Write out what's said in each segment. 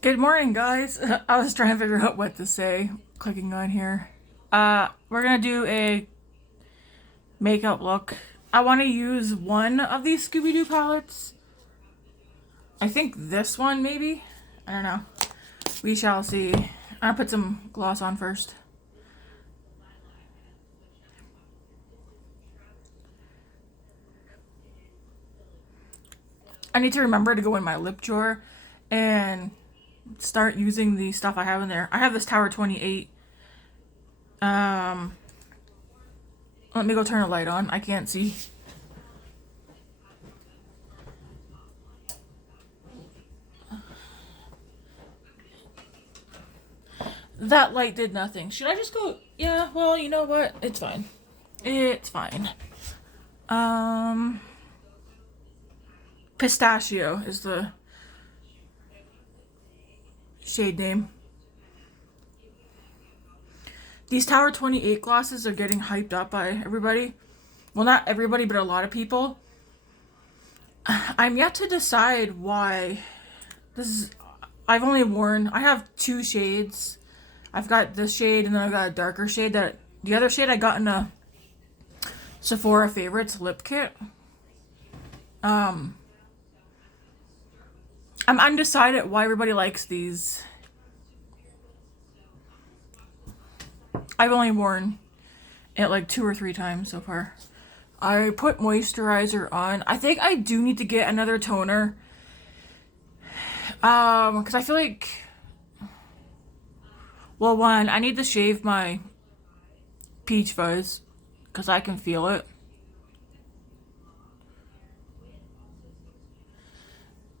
Good morning, guys. I was trying to figure out what to say, clicking on here. We're gonna do a makeup look. I want to use one of these Scooby-Doo palettes. I think this one, maybe? I don't know. We shall see. I'll put some gloss on first. I need to remember to go in my lip drawer and start using the stuff I have in there. I have this Tower 28. Um, Let me go turn a light on. I can't see. That light did nothing. Should I just go? Yeah, well, you know what? It's fine. It's fine. Um, Pistachio is the shade name. These Tower 28 glosses are getting hyped up by everybody. Well, not everybody, but a lot of people. I'm yet to decide why. This is. I've only worn. I have two shades. I've got this shade and then I've got a darker shade. That the other shade I got in a Sephora Favorites lip kit. I'm undecided why everybody likes these. I've only worn it like 2 or 3 times so far. I put moisturizer on. I think I do need to get another toner. Because I feel like, well, one, I need to shave my peach fuzz because I can feel it.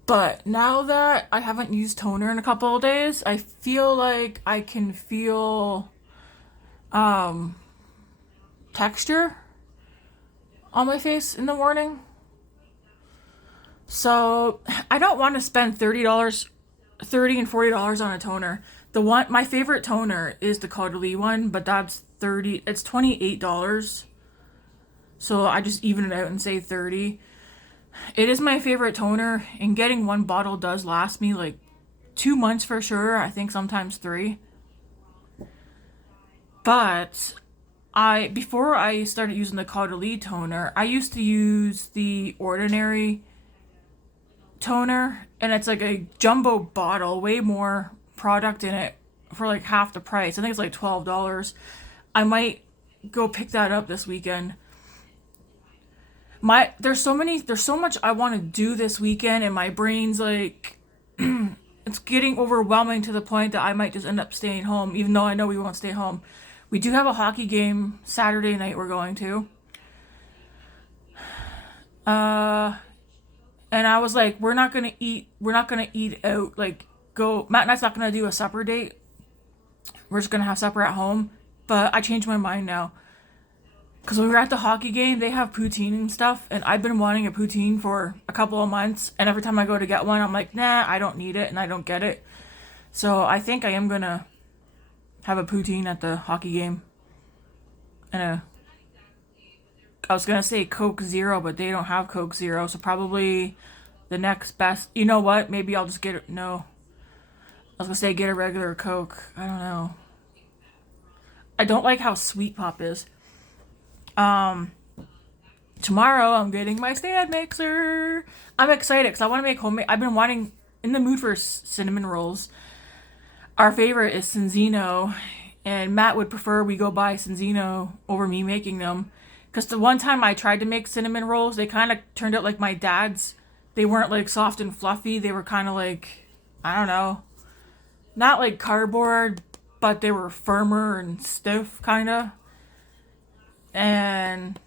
But now that I haven't used toner in a couple of days, I feel like I can feel um texture on my face in the morning. So I don't want to spend $30 and $40 on a toner. The one, my favorite toner is the Caudalie one, but that's 30. It's $28. So I just even it out and say 30. It is my favorite toner, and getting one bottle does last me like 2 months for sure. I think sometimes 3. But before I started using the Caudalie toner, I used to use the Ordinary toner, and it's like a jumbo bottle, way more product in it for like half the price. I think it's like $12. I might go pick that up this weekend. There's so much I want to do this weekend, and my brain's like it's getting overwhelming to the point that I might just end up staying home, even though I know we won't stay home. We do have a hockey game Saturday night we're going to. Uh and I was like, we're not gonna eat out, like go Matt and I's not gonna do a supper date. We're just gonna have supper at home. But I changed my mind now. Because when we were at the hockey game, they have poutine and stuff, and I've been wanting a poutine for a couple of months, and every time I go to get one, I'm like, nah, I don't need it, and I don't get it. So I think I am gonna have a poutine at the hockey game. And I was gonna say Coke Zero, but they don't have Coke Zero, so probably the next best. You know what? Maybe I'll just get it. No, I was gonna say get a regular Coke. I don't know. I don't like how sweet pop is. Um, Tomorrow I'm getting my stand mixer. I'm excited because I want to make homemade. I've been wanting in the mood for cinnamon rolls. Our favorite is Cinzino, and Matt would prefer we go buy Cinzino over me making them. Because the one time I tried to make cinnamon rolls, they kind of turned out like my dad's. They weren't like soft and fluffy. They were kind of like, I don't know, not like cardboard, but they were firmer and stiff, kind of. And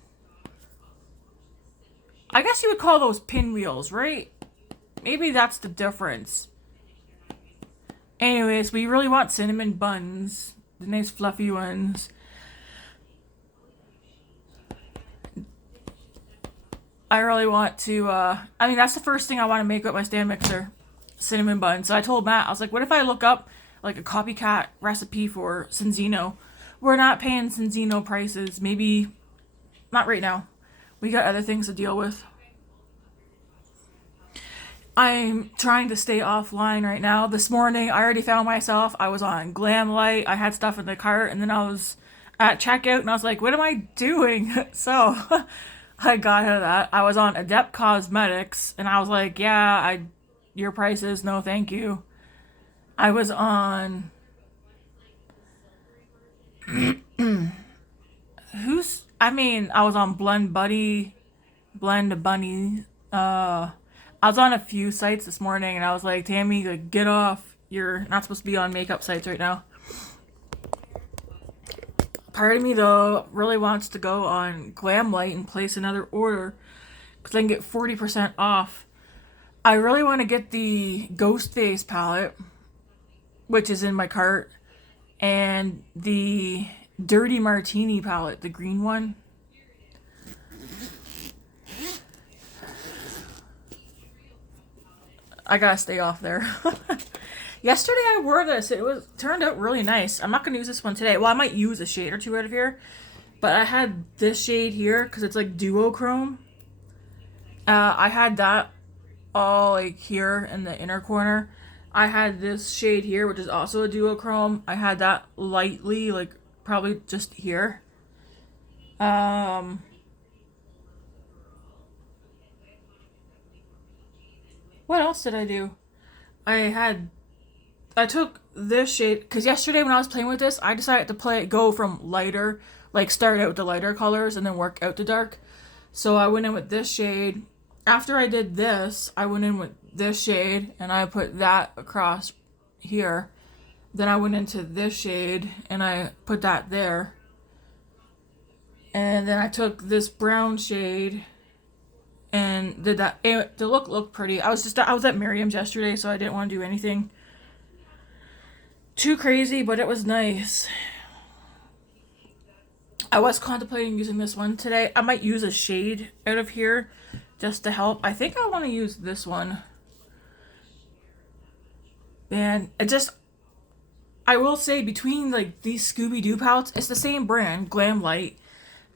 I guess you would call those pinwheels, right? Maybe that's the difference. Anyways, we really want cinnamon buns, the nice fluffy ones. I really want to, I mean, that's the first thing I want to make with my stand mixer, cinnamon buns. So I told Matt, I was like, what if I look up like a copycat recipe for Cinzino? We're not paying Cinzino prices. Maybe not right now. We got other things to deal with. I'm trying to stay offline right now. This morning, I already found myself. I was on Glamlite. I had stuff in the cart, and then I was at checkout, and I was like, "What am I doing?" So I got out of that. I was on Adept Cosmetics, and I was like, "Yeah, your prices, no, thank you." I was on I was on Blend Bunny. I was on a few sites this morning, and I was like, Tammy, like, get off. You're not supposed to be on makeup sites right now. Part of me, though, really wants to go on Glamlite and place another order because I can get 40% off. I really want to get the Ghost Face palette, which is in my cart, and the Dirty Martini palette, the green one. I gotta stay off there. Yesterday I wore this. It was turned out really nice. I'm not gonna use this one today. Well, I might use a shade or two out of here, but I had this shade here because it's like duochrome. I had that all like here in the inner corner. I had this shade here, which is also a duochrome. I had that lightly, like probably just here. Um, what else did I do? I had I took this shade because yesterday when I was playing with this, I decided to go from lighter, like start out with the lighter colors and then work out the dark. So I went in with this shade. After I did this, I went in with this shade and I put that across here. Then I went into this shade and I put that there. And then I took this brown shade and did that. The look looked pretty. I was at Miriam's yesterday, so I didn't want to do anything too crazy, but it was nice. I was contemplating using this one today. I might use a shade out of here just to help. I think I want to use this one. And I will say between like these Scooby-Doo palettes, it's the same brand, Glamlite.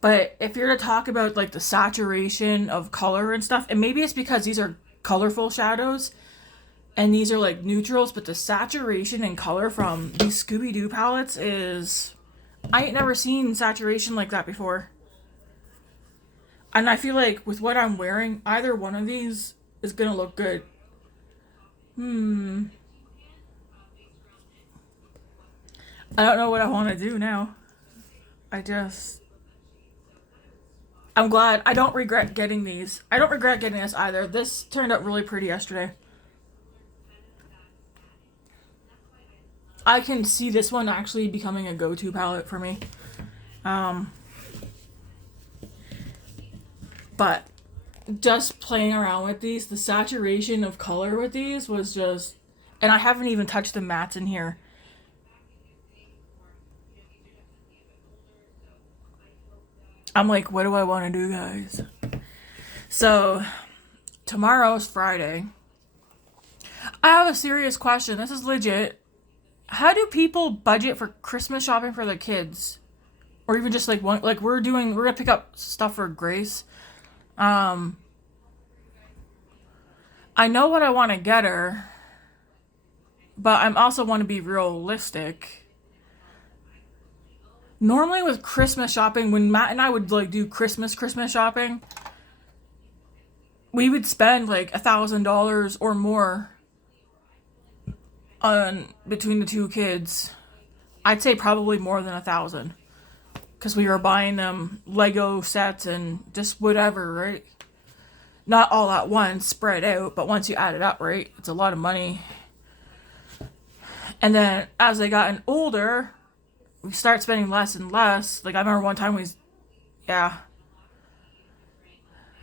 But if you're to talk about like the saturation of color and stuff, and maybe it's because these are colorful shadows and these are like neutrals, but the saturation and color from these Scooby-Doo palettes I ain't never seen saturation like that before. And I feel like with what I'm wearing, either one of these is gonna look good. Hmm. I don't know what I want to do now. I just I'm glad. I don't regret getting these. I don't regret getting this either. This turned out really pretty yesterday. I can see this one actually becoming a go-to palette for me. Um, but just playing around with these, the saturation of color with these was just, and I haven't even touched the mattes in here. I'm like, what do I want to do, guys? So, tomorrow's Friday. I have a serious question. This is legit. How do people budget for Christmas shopping for their kids? Or even just like one, like we're gonna pick up stuff for Grace. Um, I know what I want to get her, but I'm also want to be realistic. Normally with Christmas shopping, when Matt and I would like do Christmas shopping, we would spend like $1,000 or more on between the two kids. I'd say probably more than 1,000 because we were buying them Lego sets and just whatever, right? Not all at once, spread out, but once you add it up, right, it's a lot of money. And then as they gotten older, we start spending less and less. Like I remember one time yeah,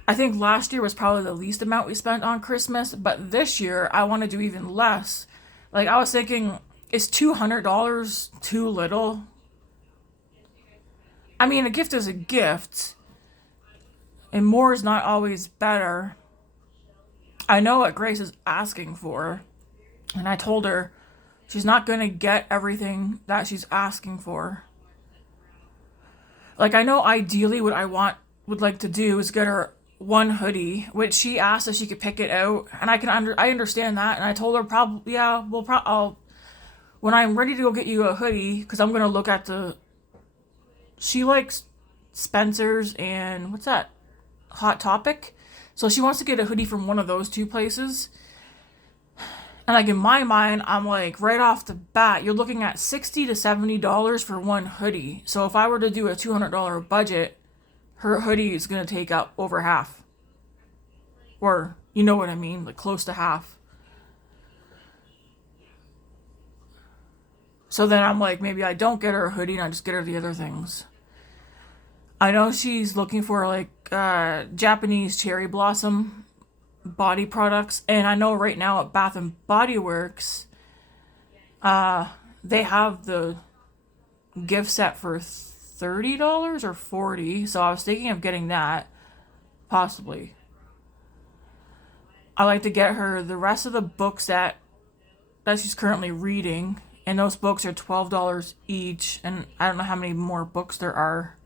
I think last year was probably the least amount we spent on Christmas, but this year I want to do even less. Like I was thinking, is $200 too little? I mean, a gift is a gift, and more is not always better. I know what Grace is asking for, and I told her she's not gonna get everything that she's asking for. Like I know ideally what I would like to do is get her one hoodie, which she asked if she could pick it out, and I understand that, and I told her probably yeah, I'll when I'm ready to go get you a hoodie, because I'm gonna look at the. She likes Spencer's and what's that? Hot Topic. So she wants to get a hoodie from one of those two places. And like in my mind, I'm like right off the bat, you're looking at $60 to $70 for one hoodie. So if I were to do a $200 budget, her hoodie is gonna take up over half, or you know what I mean, like close to half. So then I'm like, maybe I don't get her a hoodie and I just get her the other things. I know she's looking for like Japanese cherry blossom body products, and I know right now at Bath and Body Works, they have the gift set for $30 or $40. So I was thinking of getting that, possibly. I like to get her the rest of the books that she's currently reading, and those books are $12 each, and I don't know how many more books there are.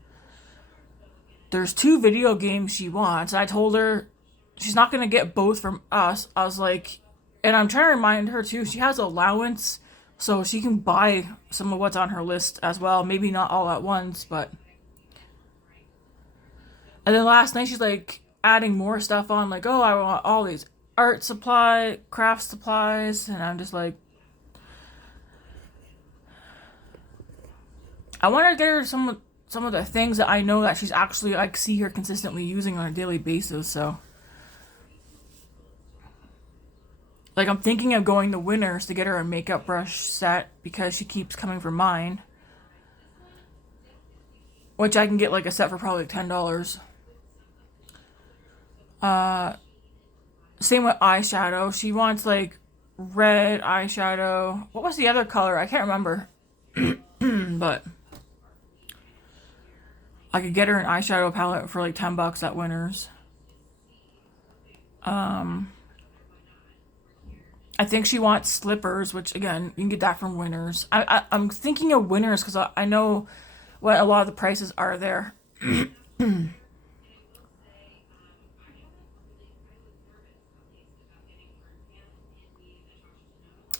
There's 2 video games she wants. I told her she's not going to get both from us. I was like, and I'm trying to remind her too, she has allowance, so she can buy some of what's on her list as well. Maybe not all at once, but. And then last night she's like adding more stuff on, like, oh, I want all these art supply, craft supplies, and I'm just like, I want to get her some of the things that I know that she's actually, like, see her consistently using on a daily basis. So like I'm thinking of going to Winners to get her a makeup brush set, because she keeps coming for mine, which I can get like a set for probably $10. Same with eyeshadow. She wants like red eyeshadow. What was the other color? I can't remember. But I could get her an eyeshadow palette for like $10 at Winners. I think she wants slippers, which again, you can get that from Winners. I'm thinking of Winners because I know what a lot of the prices are there.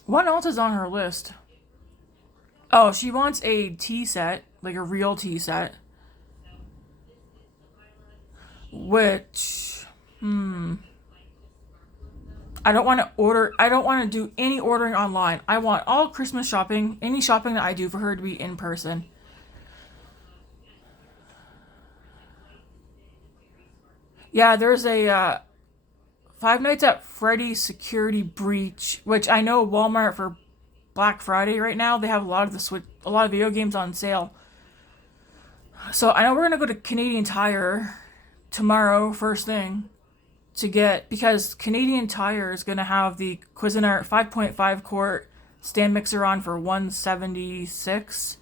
What else is on her list? Oh, she wants a tea set, like a real tea set. Which, I don't want to do any ordering online. I want all Christmas shopping, any shopping that I do for her to be in person. Yeah, there's a Five Nights at Freddy's security breach, which I know Walmart for Black Friday right now, they have a lot of video games on sale. So I know we're gonna go to Canadian Tire tomorrow, first thing, to get, because Canadian Tire is gonna have the Cuisinart 5.5 quart stand mixer on for $176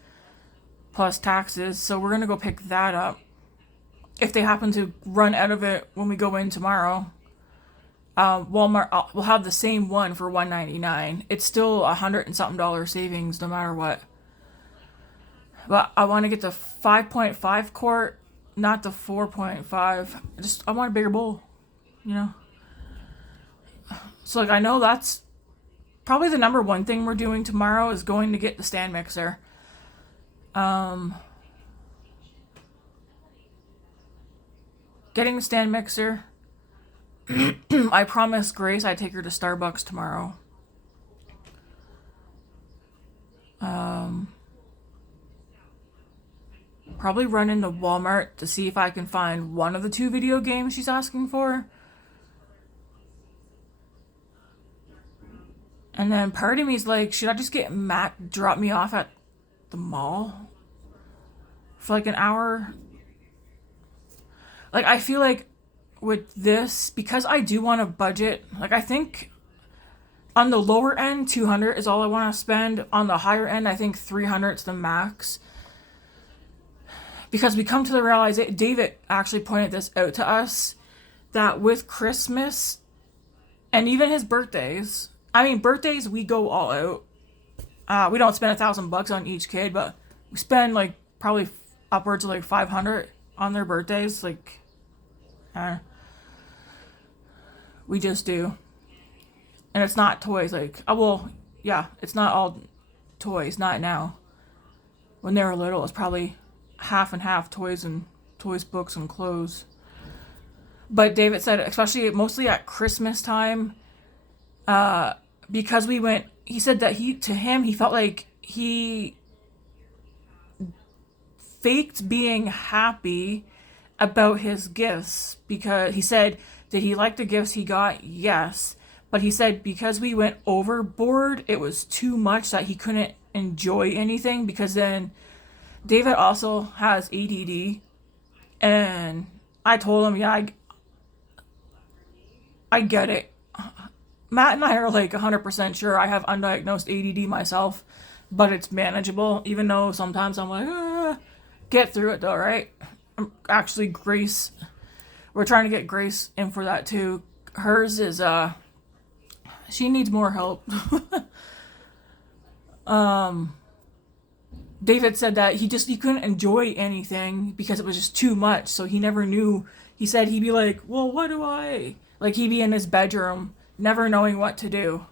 plus taxes. So we're gonna go pick that up if they happen to run out of it when we go in tomorrow. Walmart will have the same one for $199. It's still $100 and something savings no matter what. But I want to get the 5.5 quart, not the 4.5. I want a bigger bowl, you know. So like I know that's probably the number one thing we're doing tomorrow is going to get the stand mixer. Getting the stand mixer. I promised Grace I'd take her to Starbucks tomorrow. Probably run into Walmart to see if I can find one of the 2 video games she's asking for. And then part of me's like, should I just get Matt to drop me off at the mall for like an hour? Like I feel like with this, because I do want to budget, like I think on the lower end 200 is all I want to spend. On the higher end I think 300 is the max, because we come to the realization, David actually pointed this out to us, that with Christmas and even his birthdays, I mean birthdays we go all out. We don't spend $1,000 on each kid, but we spend like probably upwards of like 500 on their birthdays. Like We just do. And it's not toys. Like, oh, well, yeah, it's not all toys. Not now. When they were little, it's probably half and half toys, books, and clothes. But David said, especially mostly at Christmas time, because we went. He said that he felt like he faked being happy about his gifts because he said, did he like the gifts he got? Yes. But he said because we went overboard, it was too much that he couldn't enjoy anything because then David also has ADD. And I told him, yeah, I get it. Matt and I are like 100% sure I have undiagnosed ADD myself, but it's manageable, even though sometimes I'm like, get through it though, right? Actually, Grace, we're trying to get Grace in for that too. Hers is, she needs more help. David said that he couldn't enjoy anything because it was just too much, so he never knew. He said he'd be like, well, what do I... Like, he'd be in his bedroom, never knowing what to do.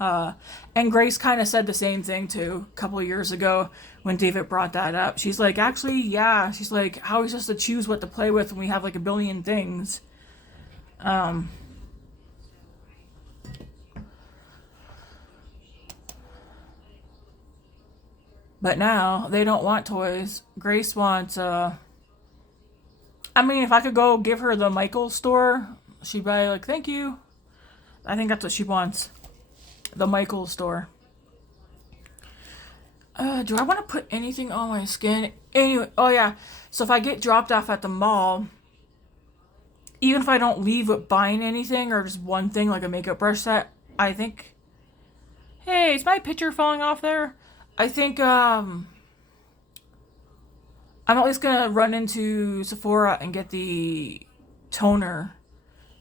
And Grace kind of said the same thing, too, a couple of years ago when David brought that up. She's like, actually, yeah. She's like, how are we supposed to choose what to play with when we have, like, a billion things? But now, they don't want toys. Grace wants, I mean, if I could go give her the Michael store, she'd be like, thank you. I think that's what she wants. The Michael store. Do I want to put anything on my skin? Anyway, oh yeah. So if I get dropped off at the mall, even if I don't leave with buying anything or just one thing like a makeup brush set, I think... Hey, is my picture falling off there? I think, I'm at least gonna run into Sephora and get the toner.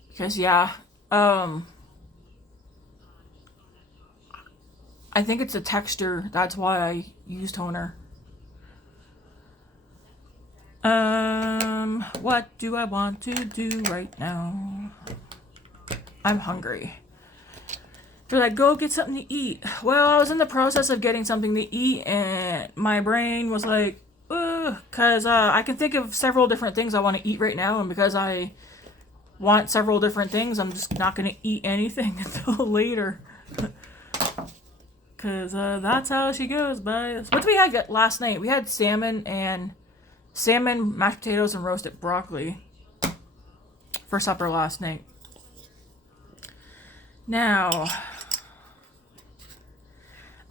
Because, yeah, I think it's a texture. That's why I use toner. What do I want to do right now? I'm hungry. They're like, go get something to eat. Well, I was in the process of getting something to eat, and my brain was like, ugh, because I can think of several different things I want to eat right now, and because I want several different things, I'm just not going to eat anything until later. Because that's how she goes, guys. What did we have last night? We had salmon, mashed potatoes, and roasted broccoli for supper last night. Now...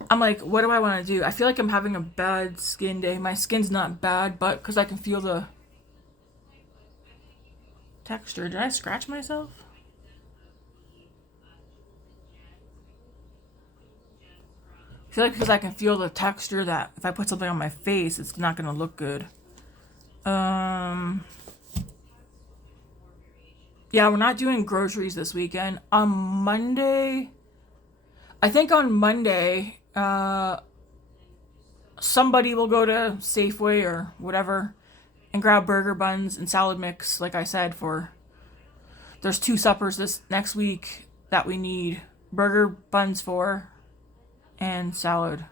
I'm like, what do I want to do? I feel like I'm having a bad skin day. My skin's not bad, but because I can feel the texture. Did I scratch myself? I feel like because I can feel the texture that if I put something on my face, it's not going to look good. Yeah, we're not doing groceries this weekend. On Monday... I think on Monday... somebody will go to Safeway or whatever and grab burger buns and salad mix, like I said, there's 2 suppers this next week that we need burger buns for and salad.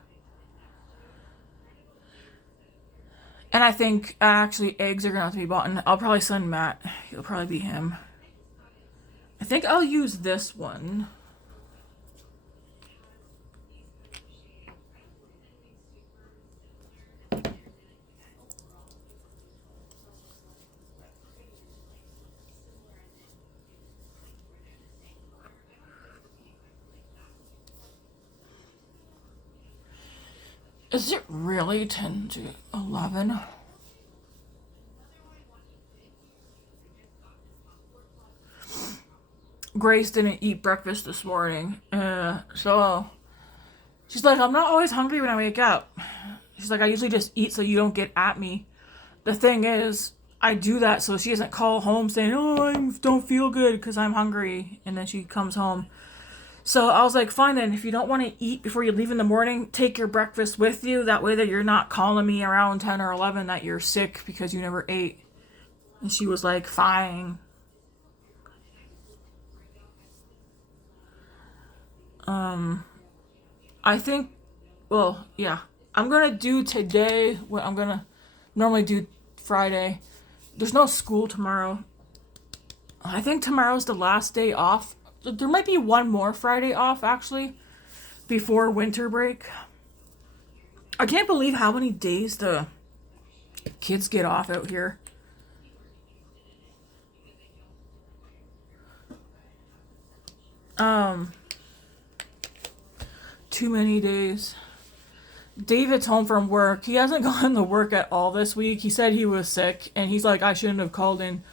And I think actually eggs are gonna have to be bought, and I'll probably send Matt. It'll probably be him. I think I'll use this one. Is it really 10 to 11? Grace didn't eat breakfast this morning. So she's like, I'm not always hungry when I wake up. She's like, I usually just eat so you don't get at me. The thing is, I do that so she doesn't call home saying, oh, I don't feel good because I'm hungry. And then she comes home. So I was like, fine then, if you don't want to eat before you leave in the morning, take your breakfast with you. That way that you're not calling me around 10 or 11 that you're sick because you never ate. And she was like, fine. I think, well, yeah. I'm gonna do today what I'm gonna normally do Friday. There's no school tomorrow. I think tomorrow's the last day off. There might be one more Friday off actually before winter break. I can't believe how many days the kids get off out here. Um, Too many days. David's home from work. He hasn't gone to work at all this week. He said he was sick, and he's like, I shouldn't have called in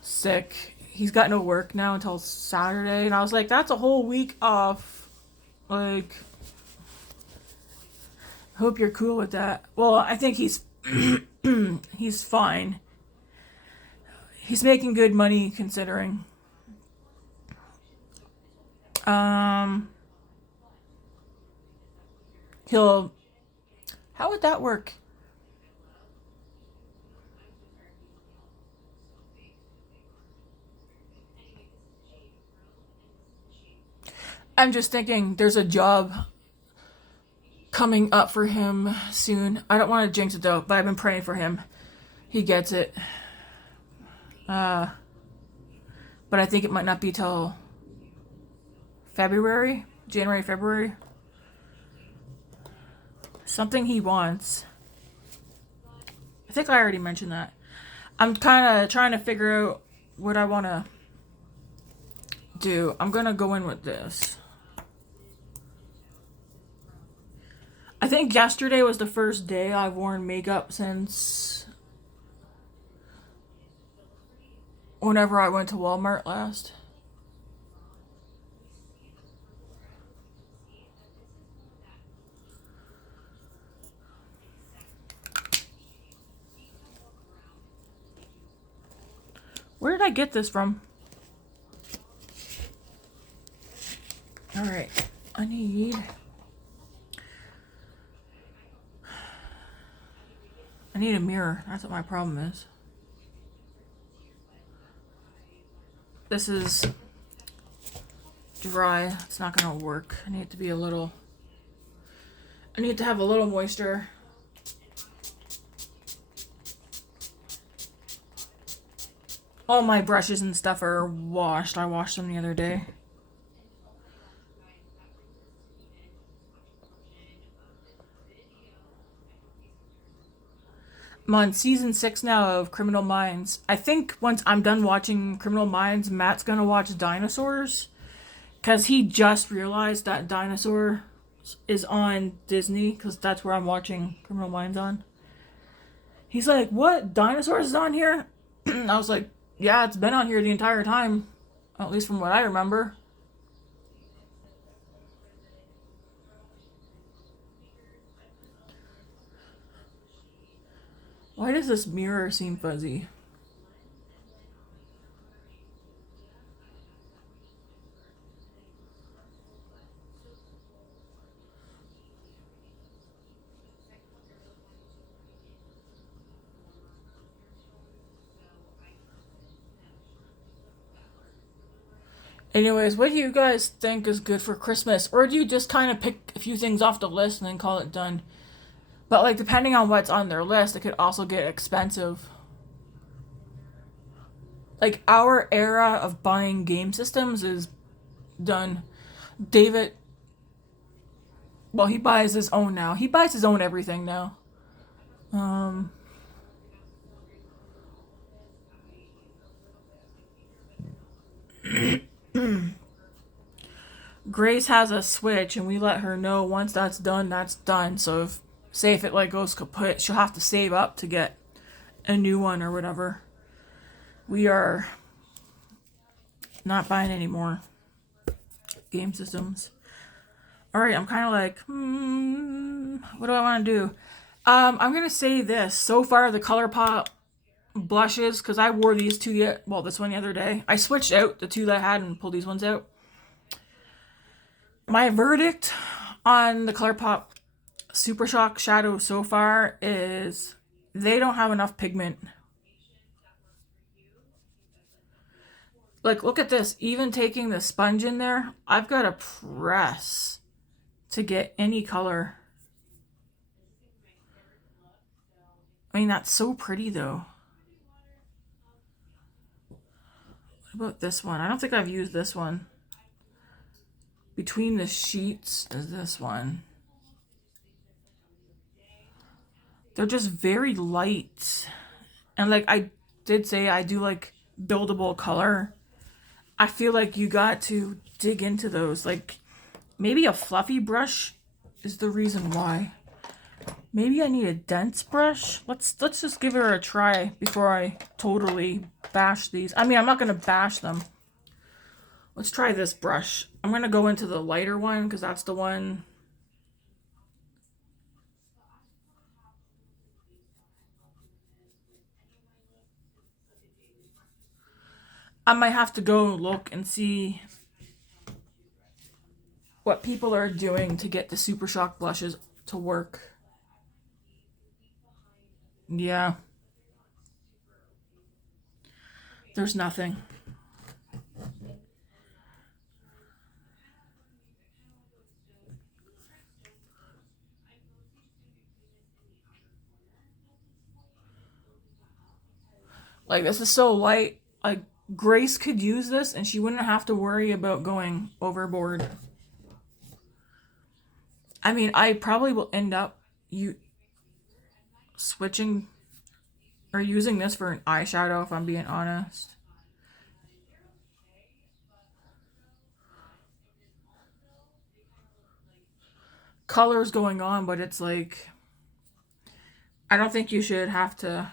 sick. He's got no work now until Saturday, and I was like, that's a whole week off. Like, hope you're cool with that. Well, I think he's he's fine. He's making good money considering. Um, he'll. How would that work? I'm just thinking there's a job coming up for him soon. I don't want to jinx it though, but I've been praying for him. He gets it. Uh, but I think it might not be till February, January, February. Something he wants. I think I already mentioned that. I'm kind of trying to figure out what I want to do. I'm going to go in with this. I think yesterday was the first day I've worn makeup since whenever I went to Walmart last. Where did I get this from? Alright, I need a mirror. That's what my problem is. This is dry. It's not gonna work. I need it to be a little. I need to have a little moisture. All my brushes and stuff are washed. I washed them the other day. I'm on season 6 now of Criminal Minds. I think once I'm done watching Criminal Minds, Matt's gonna watch Dinosaurs. Because he just realized that Dinosaur is on Disney. Because that's where I'm watching Criminal Minds on. He's like, what? Dinosaurs is on here? I was like, yeah, it's been on here the entire time. At least from what I remember. Why does this mirror seem fuzzy? Anyways, what do you guys think is good for Christmas? Or do you just kind of pick a few things off the list and then call it done? But like depending on what's on their list, it could also get expensive. Like our era of buying game systems is done. David, well, he buys his own now. He buys his own everything now. Um, Grace has a Switch, and we let her know once that's done, that's done. So if say if it like goes kaput, she'll have to save up to get a new one or whatever. We are not buying any more game systems. All right, I'm kind of like, what do I want to do? I'm gonna say this. So far, the ColourPop blushes, because I wore these two yet. Well, this one the other day. I switched out the two that I had and pulled these ones out. My verdict on the ColourPop Super Shock Shadow so far is they don't have enough pigment. Like, look at this. Even taking the sponge in there, I've got to press to get any color. I mean, that's so pretty though. What about this one? I don't think I've used this one. Between the sheets is this one. They're just very light. And like I did say, I do like buildable color. I feel like you got to dig into those. Like maybe a fluffy brush is the reason why. Maybe I need a dense brush. Let's just give her a try before I totally bash these. I mean, I'm not going to bash them. Let's try this brush. I'm going to go into the lighter one because that's the one. I might have to go look and see what people are doing to get the Super Shock blushes to work. Yeah. There's nothing. Like, this is so light. Like, Grace could use this and she wouldn't have to worry about going overboard. I mean, I probably will end up switching or using this for an eyeshadow if I'm being honest. Colors going on, but it's like I don't think you should have to.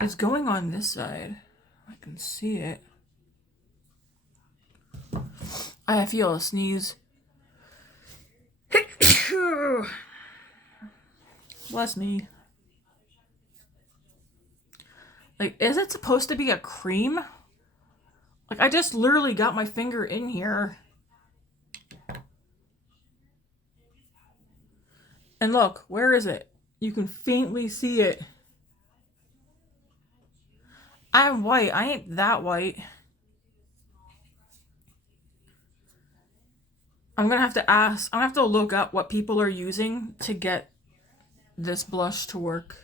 It's going on this side. I can see it. I feel a sneeze. Bless me. Like, is it supposed to be a cream? Like, I just literally got my finger in here. And look, where is it? You can faintly see it. I'm white. I ain't that white. I'm gonna have to ask. I'm gonna have to look up what people are using to get this blush to work.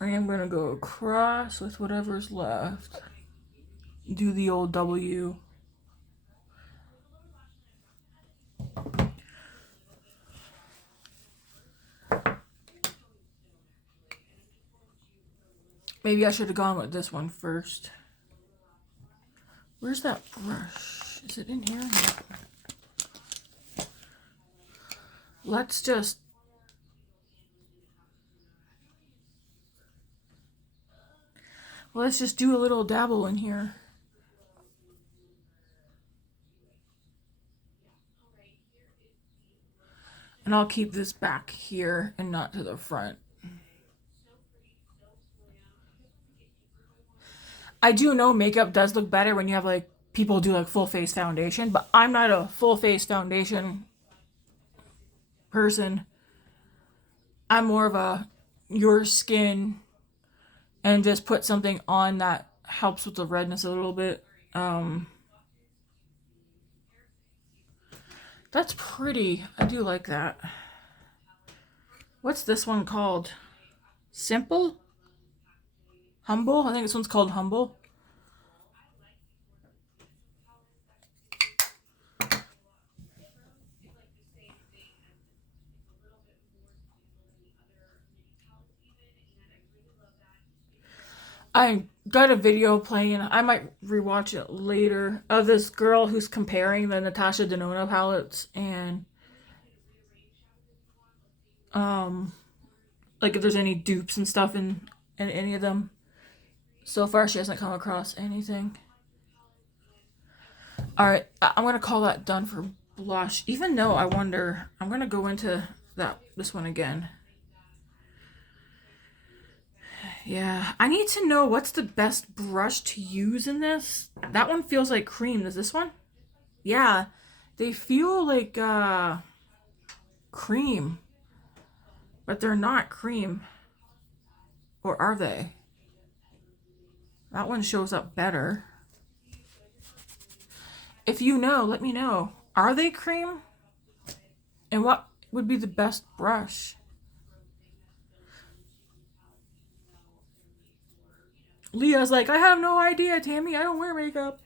I am gonna go across with whatever's left. Do the old W. Maybe I should have gone with this one first. Where's that brush? Is it in here? Let's just... Let's just do a little dabble in here. And I'll keep this back here and not to the front. I do know makeup does look better when you have like people do like full face foundation, but I'm not a full face foundation person. I'm more of a your skin and just put something on that helps with the redness a little bit. That's pretty. I do like that. What's this one called? Simple? Humble? I think this one's called Humble. I got a video playing. I might rewatch it later of this girl who's comparing the Natasha Denona palettes and um like if there's any dupes and stuff in any of them. So far she hasn't come across anything. Alright, I'm gonna call that done for blush. Even though I wonder, I'm gonna go into this one again. Yeah, I need to know what's the best brush to use in this. That one feels like cream. Does this one? Yeah, they feel like cream, but they're not cream. Or are they? That one shows up better. If you know, let me know. Are they cream? And what would be the best brush? Leah's like, I have no idea, Tammy. I don't wear makeup.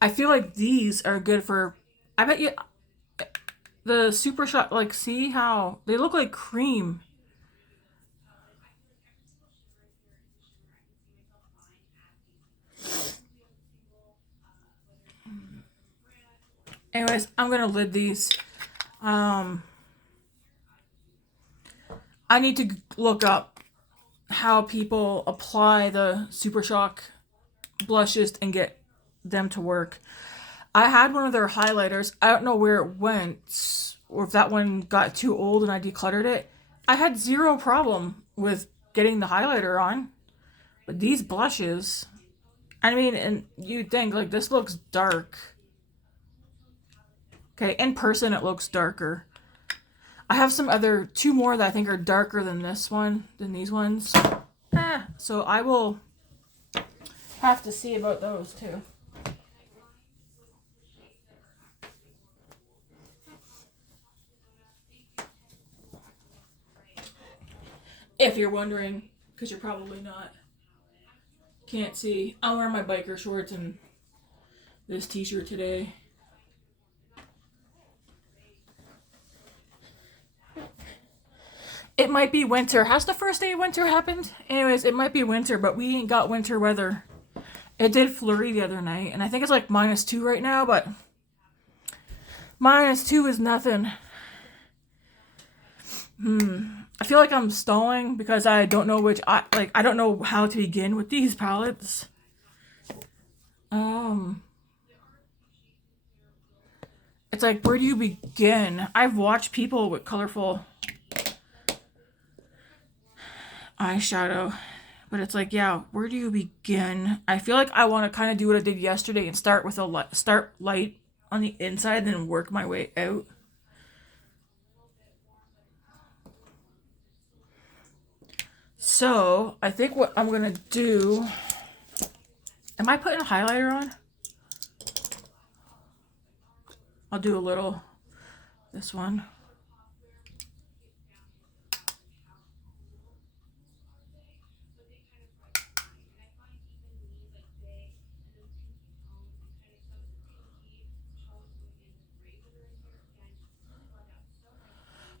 I feel like these are good for. I bet you the Super Shot. Like, see how they look like cream. Anyways, I'm gonna lid these. Um, I need to look up how people apply the Super Shock blushes and get them to work. I had one of their highlighters. I don't know where it went or if that one got too old and I decluttered it. I had zero problem with getting the highlighter on. But these blushes, I mean, and you'd think like this looks dark. Okay, in person it looks darker. I have some other two more that I think are darker than this one, than these ones. So I will have to see about those too. If you're wondering, because you're probably not. Can't see. I'm wearing my biker shorts and this t-shirt today. It might be winter. Has the first day of winter happened? Anyways, it might be winter, but we ain't got winter weather. It did flurry the other night, and I think it's like -2 right now, but -2 is nothing. I feel like I'm stalling because I don't know I don't know how to begin with these palettes. It's like, where do you begin? I've watched people with colorful eyeshadow, but it's like, yeah, where do you begin? I feel like I want to kind of do what I did yesterday and start with start light on the inside, then work my way out. So I think what I'm gonna do. Am I putting a highlighter on? I'll do a little. This one.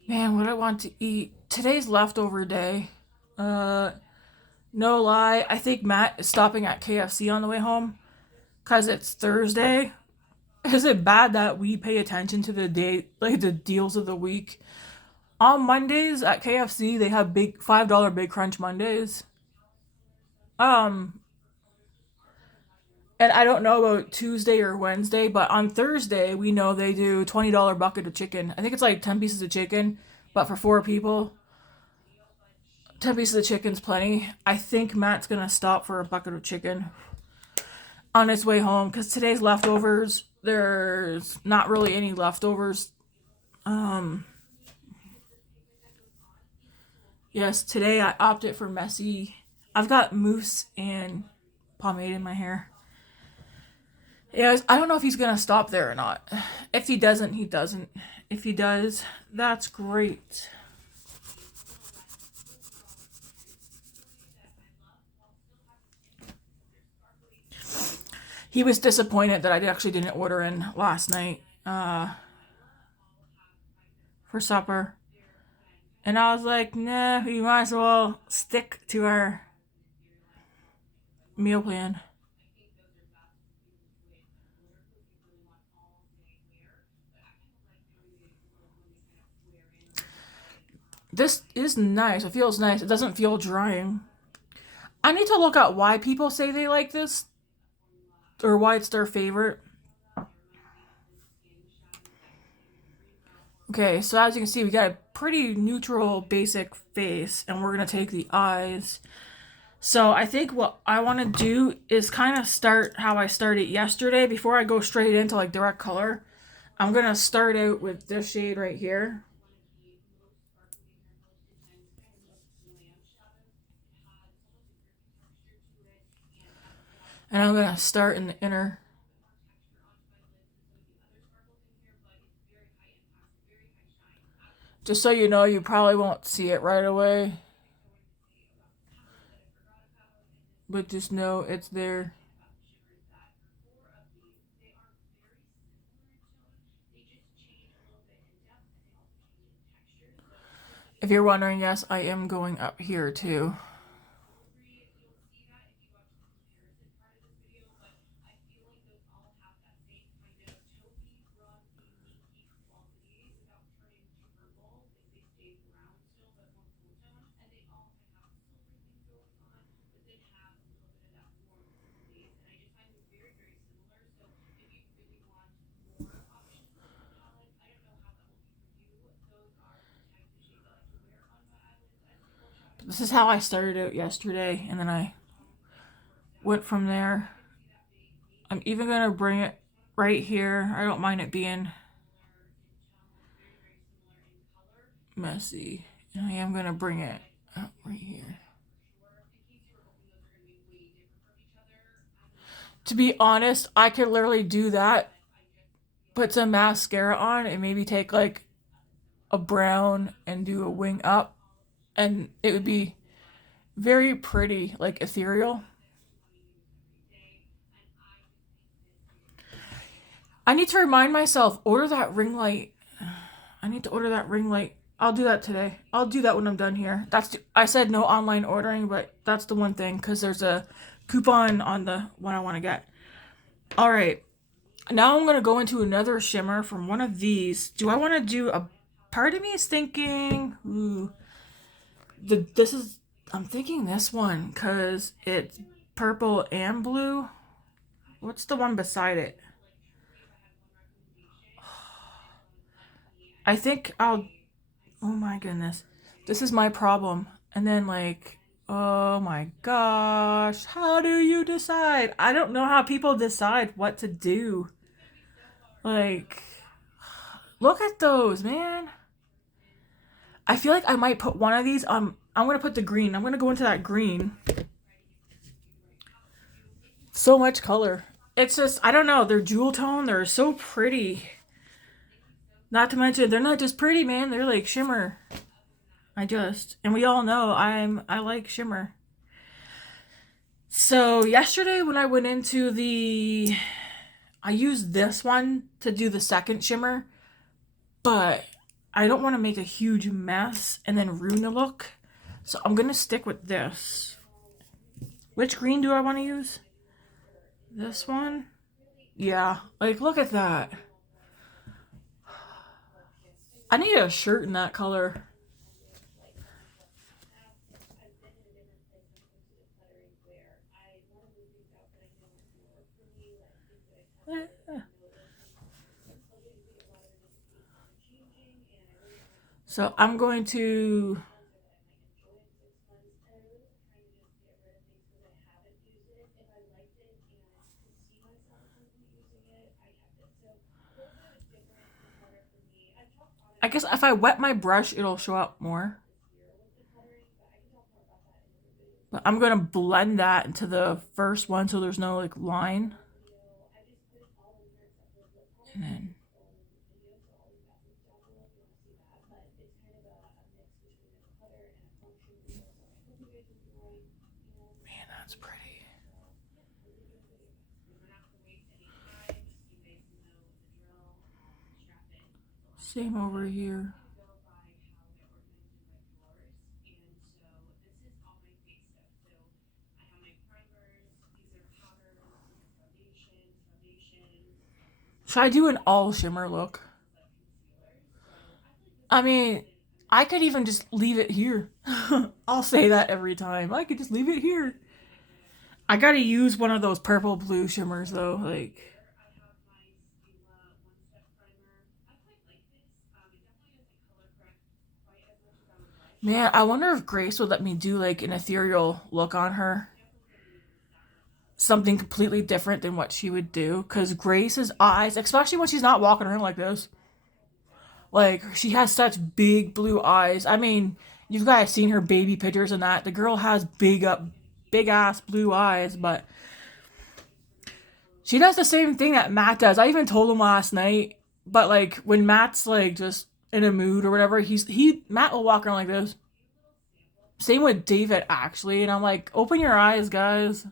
Man, what I want to eat. Today's leftover day. Uh, no lie. I think Matt is stopping at KFC on the way home because it's Thursday. Is it bad that we pay attention to the day, like the deals of the week? On Mondays at KFC, they have big $5 Big Crunch Mondays. Um, and I don't know about Tuesday or Wednesday, but on Thursday we know they do $20 bucket of chicken. I think it's like 10 pieces of chicken, but for four people, 10 pieces of chicken's plenty. I think Matt's gonna stop for a bucket of chicken on his way home because today's leftovers. There's not really any leftovers. Um, yes, today I opted for messy. I've got mousse and pomade in my hair. Yeah, I don't know if he's gonna stop there or not. If he doesn't, he doesn't. If he does, that's great. He was disappointed that I actually didn't order in last night for supper. And I was like, nah, we might as well stick to our meal plan. This is nice. It feels nice. It doesn't feel drying. I need to look at why people say they like this or why it's their favorite. Okay, so as you can see, we got a pretty neutral, basic face, and we're gonna take the eyes. So I think what I want to do is kind of start how I started yesterday before I go straight into like direct color. I'm gonna start out with this shade right here, and I'm gonna start in the inner. Just so you know, you probably won't see it right away, but just know it's there. If you're wondering, yes, I am going up here too. This is how I started out yesterday, and then I went from there. I'm even gonna bring it right here. I don't mind it being messy. And I am gonna bring it up right here. To be honest, I could literally do that, put some mascara on, and maybe take like a brown and do a wing up, and it would be very pretty, like ethereal. I need to remind myself, order that ring light. I need to order that ring light. I'll do that today. I'll do that when I'm done here. I said no online ordering, but that's the one thing because there's a coupon on the one I want to get. All right. Now I'm going to go into another shimmer from one of these. Do I want to do a part of me is thinking, ooh, I'm thinking this one because it's purple and blue. What's the one beside it? I think I'll, oh my goodness. This is my problem. And then, like, oh my gosh, how do you decide? I don't know how people decide what to do. Like, look at those, man. I feel like I might put one of these on. I'm gonna put the green. I'm gonna go into that green. So much color. It's just, I don't know. They're jewel tone. They're so pretty. Not to mention, they're not just pretty, man. They're like shimmer. And we all know I like shimmer. So yesterday when I went into I used this one to do the second shimmer, but I don't want to make a huge mess and then ruin the look. So I'm going to stick with this. Which green do I want to use? This one? Yeah, like look at that. I need a shirt in that color. So I'm going to, I guess if I wet my brush, it'll show up more. But I'm going to blend that into the first one so there's no like line. And then, man, that's pretty. Same over here. Should I do an all shimmer look? I mean, I could even just leave it here. I'll say that every time. I could just leave it here. I gotta use one of those purple blue shimmers though. Like, Man, I wonder if Grace would let me do like an ethereal look on her. Something completely different than what she would do. Because Grace's eyes, especially when she's not walking around like this, like she has such big blue eyes. I mean, you guys seen her baby pictures and that. The girl has big ass blue eyes, but she does the same thing that Matt does. I even told him last night, but like when Matt's like just in a mood or whatever, Matt will walk around like this. Same with David actually, and I'm like, open your eyes, guys.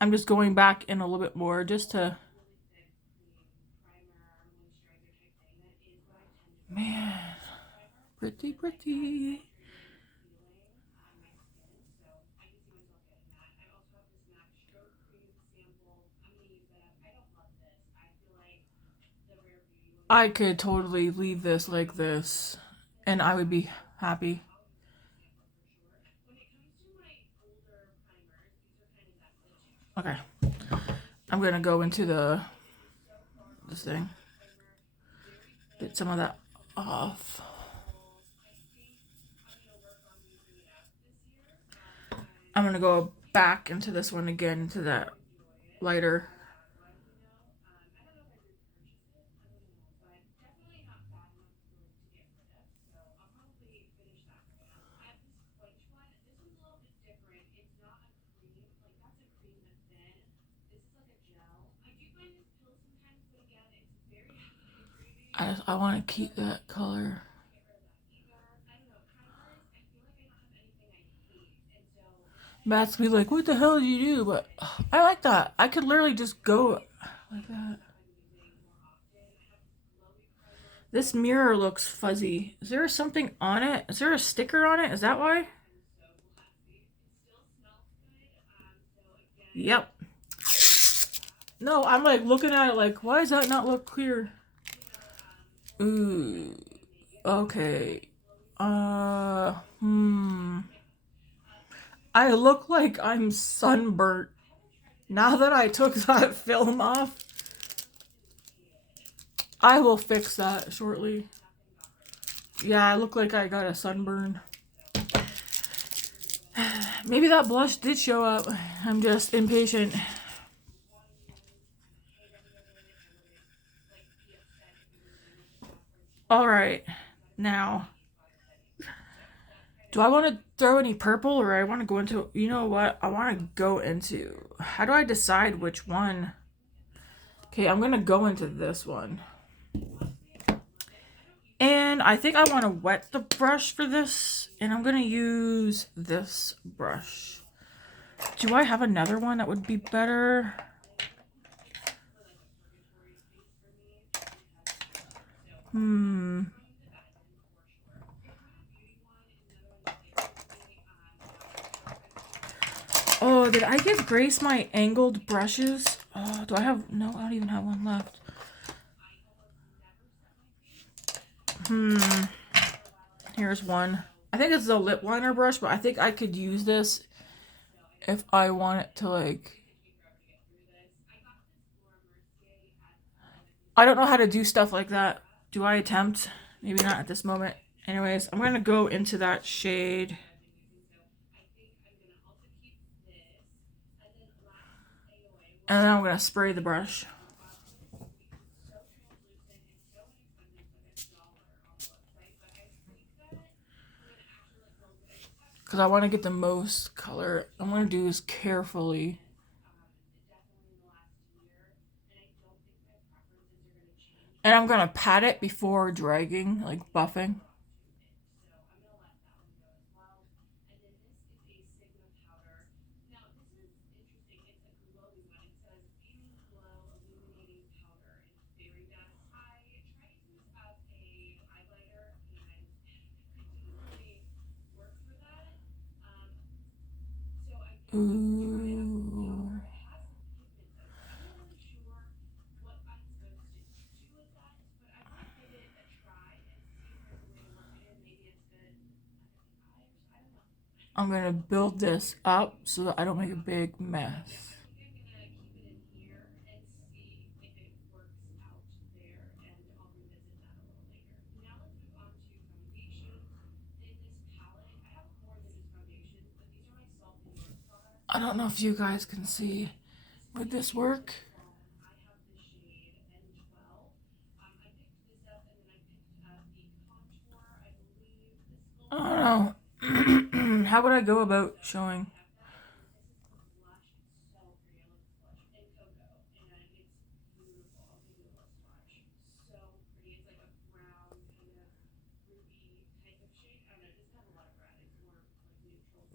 I'm just going back in a little bit more just to. Man, pretty, pretty. I could totally leave this like this, and I would be happy. Okay, I'm gonna go into this thing. Get some of that off. I'm gonna go back into this one again, into that lighter. I want to keep that color. Matt's be like, what the hell did you do? But I like that. I could literally just go like that. This mirror looks fuzzy. Is there something on it? Is there a sticker on it? Is that why? Yep. No, I'm like looking at it like, why does that not look clear? Ooh. Okay. Hmm. I look like I'm sunburnt. Now that I took that film off, I will fix that shortly. Yeah, I look like I got a sunburn. Maybe that blush did show up. I'm just impatient. Alright. Now, do I want to throw any purple or I want to go into. You know what? I want to go into. How do I decide which one? Okay, I'm going to go into this one. And I think I want to wet the brush for this. And I'm going to use this brush. Do I have another one that would be better? Oh, did I give Grace my angled brushes? Oh, do I have... No, I don't even have one left. Here's one. I think it's the lip liner brush, but I think I could use this if I want it to, like... I don't know how to do stuff like that. Do I attempt? Maybe not at this moment. Anyways, I'm going to go into that shade. And then I'm going to spray the brush. Because I want to get the most color. I'm going to do this carefully. And I'm going to pat it before dragging, like buffing. Ooh. I'm going to build this up so that I don't make a big mess. I don't know if you guys can see. Would this work? I don't know. How would I go about showing?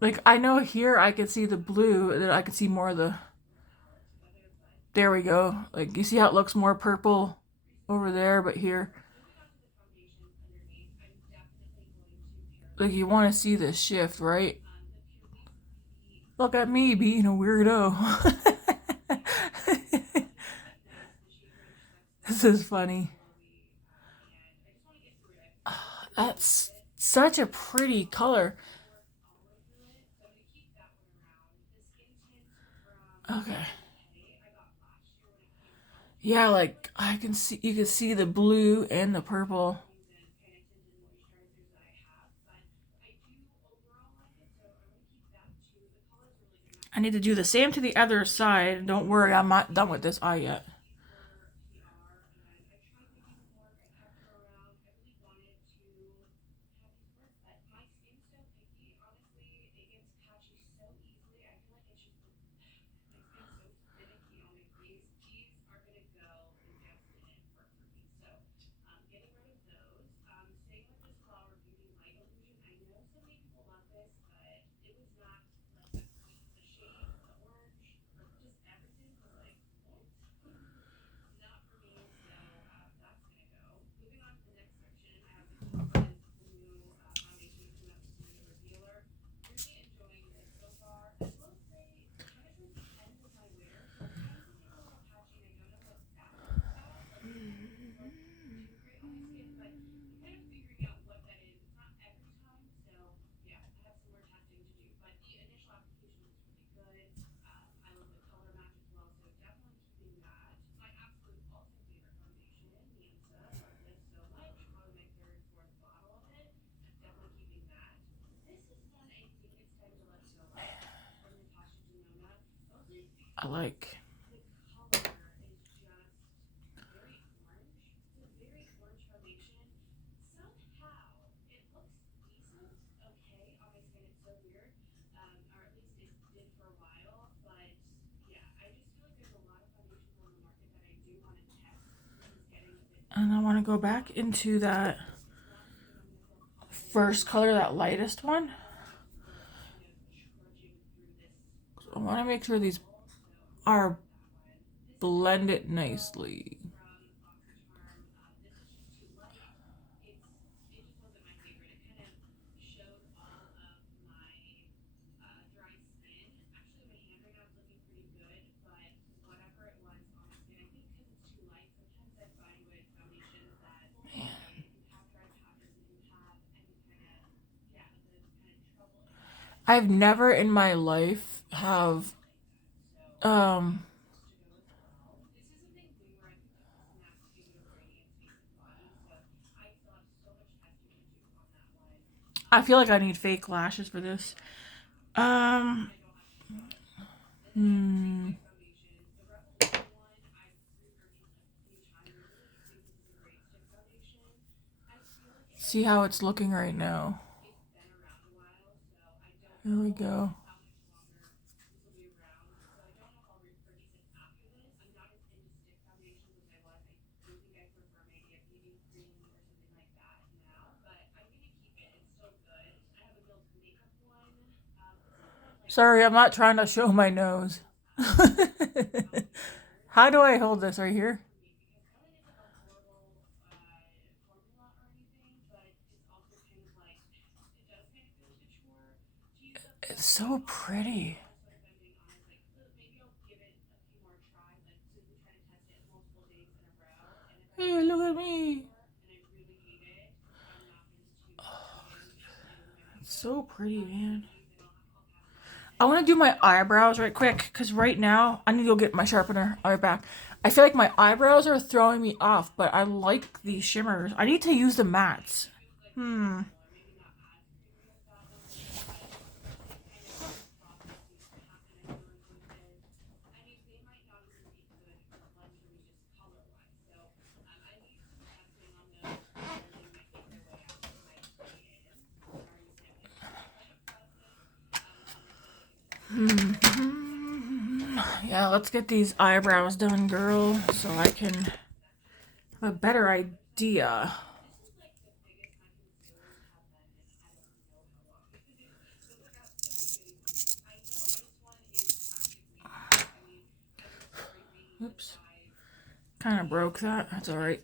Like, I know here I could see the blue, and then I could see more of the. There we go. Like, you see how it looks more purple over there, but here. Like, you want to see the shift, right? Look at me being a weirdo. This is funny. That's such a pretty color. Okay. Yeah, like I can see you can see the blue and the purple. I need to do the same to the other side. Don't worry, I'm not done with this eye yet. I like. And I want to go back into that first color, that lightest one. I want to make sure these are blended nicely. I've never in my life have um I feel like I need fake lashes for this. Um hmm. See how it's looking right now. There we go. Sorry, I'm not trying to show my nose. How do I hold this right here? It's so pretty. Hey, look at me. It's so pretty, man. I want to do my eyebrows right quick because right now I need to go get my sharpener. I'll be back. I feel like my eyebrows are throwing me off, but I like these shimmers. I need to use the mattes. Hmm. Yeah, let's get these eyebrows done, girl, so I can have a better idea. Oops. Kind of broke that. That's all right.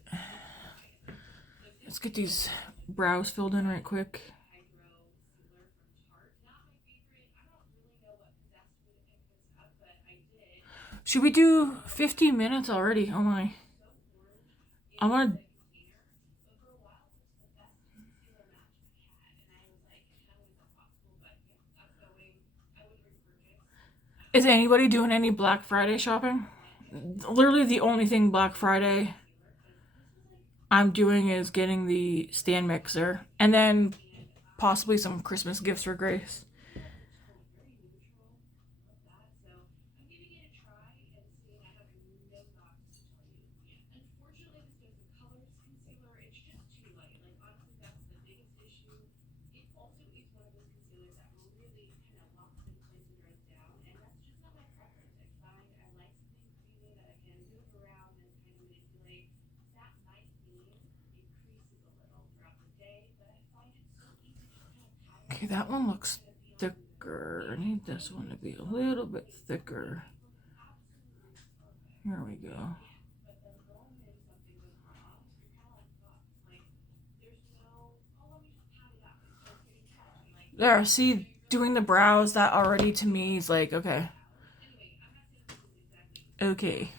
Let's get these brows filled in right quick. Should we do 50 minutes already? Oh my. I want to. Is anybody doing any Black Friday shopping? Literally the only thing Black Friday I'm doing is getting the stand mixer and then possibly some Christmas gifts for Grace. Okay, that one looks thicker. I need this one to be a little bit thicker. Here we go. There, see, doing the brows, that already to me is like, okay. Okay.